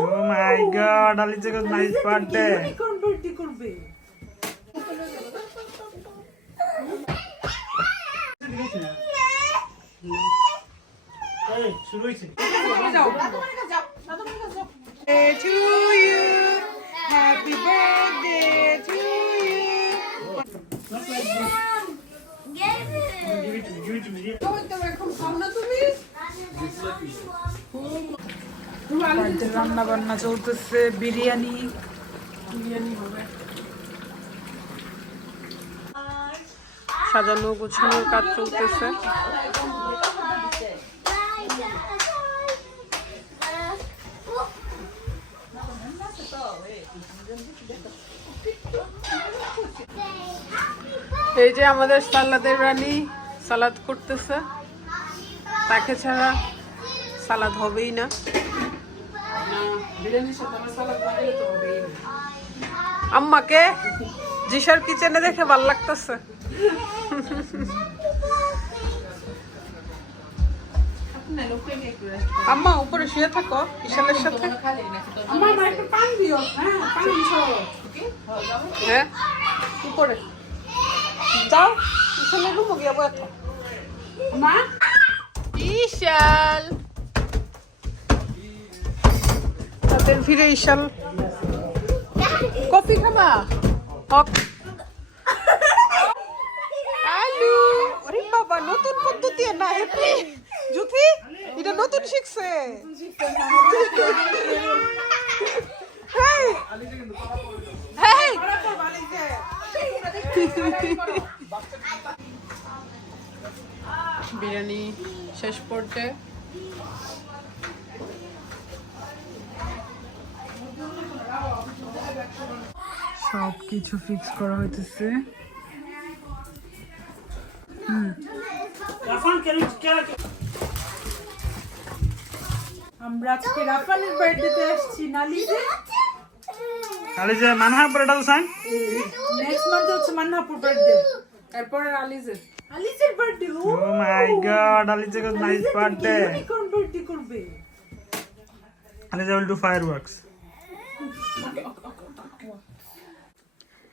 Oh my god, Alice got nice birthday. Unicorn birthday করবে এই, শুরু হয়েছে to you happy me. রান্না বান্না চলতেছে, বিরিয়ানি। সাজানো গোছানোর কাজ চলতেছে। এই যে আমাদের সালাদের রানী সালাদ করতেছে। তাকে ছাড়া সালাদ হবেই না। আম্মাকে জিসার কিচেনে দেখে ভালো লাগতেছে। আম্মা উপরে শুয়ে থাকো ঈশানের সাথে। হ্যাঁ উপরে। যাও ঈশানের রুমে গিয়ে বসো। মা? ঈশাল। তাদের ফিরে ঈশাল কফি খাবা? হক। আলু আরে বাবা, নতুন পদ্ধতি না হ্যাপি জুথি, এটা নতুন শিখছে। বিরিয়ানি শেষ পর্যায়ে। সব কিছু ফিক্স করা হইতেছে। আমরা আজকে রাফানের বার্থডেতে আসছি নালিজে। manha parada to sign? Next month হচ্ছে মান্নাপুর বার্থডে তারপরে আলিজের। আলিজের বার্থডে ও! Oh my god, Alice got nice birthday. Unicorn birthday করবে।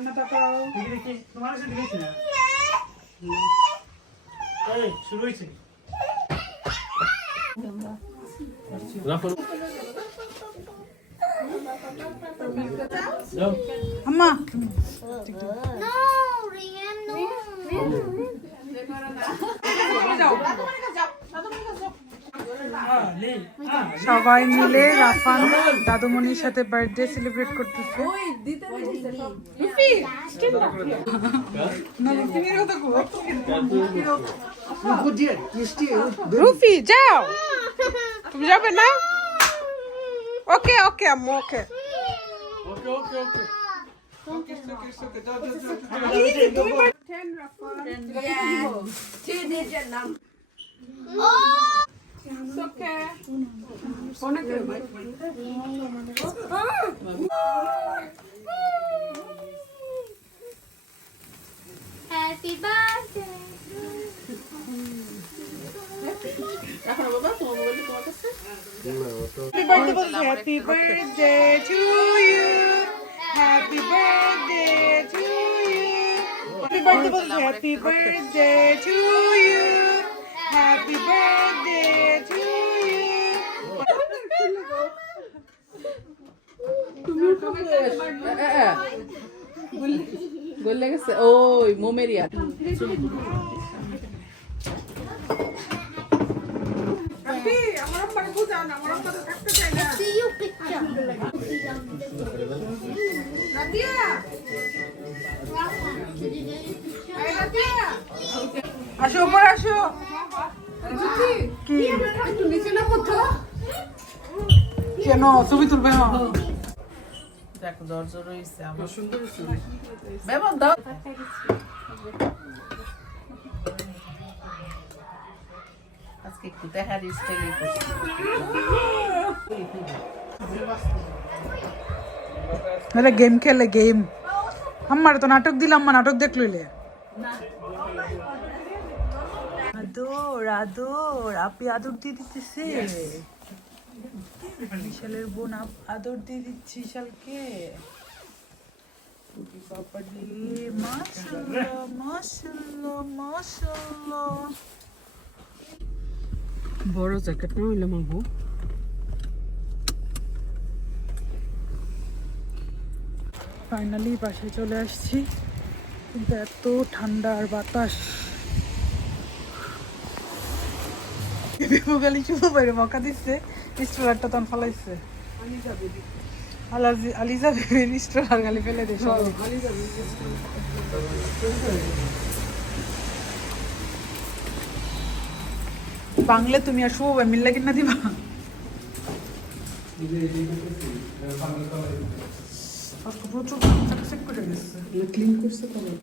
Manna তাকাও দেখি দেখি তোমার সাথে দেখেছি না এই, শুরু হয়েছে আম্মা সবাই মিলে রাফান দাদুমণির সাথে বার্থডে সেলিব্রেট করতেছে। রুফি যাও। তুমি যাবে না? ওকে ওকে আম্মু okay. Happy birthday. happy birthday to you happy birthday to you happy birthday বলছে happy birthday to you happy birthday to picture. Ratiya এই রাতিয়া আসো উপরে আসো। কি? নিচে না কোথাও কেন? ছবি তুলবে হ্যাঁ দেখো জ্বর হয়েছে আমার সুন্দর বেমন দাও। আজকে একটু দেখার স্টাইলে গেম খেলে গেম। আমার তো নাটক দিলাম মা নাটক দেখ লইলে আদর আদর আপনি আদর দিয়ে দিতেছে। বিশালের বোন আদর দিয়ে দিচ্ছি বিশালকে। বড় জ্যাকেট না হইলে আমার বউ। ফাইনালি পাশে চলে আসছি। কিন্তু এত ঠান্ডা আর বাতাস। গালি শুভ বাইরে মকা দিচ্ছে স্ট্রলারটা তখন ফলাইছে। আলাজি আলিজা বেবির স্ট্রলার গালি ফেলে দে সব বাংলা তুমি আর শুভ ভাই মিললে কিনা দিবা? প্রচুর ক্লিন করছে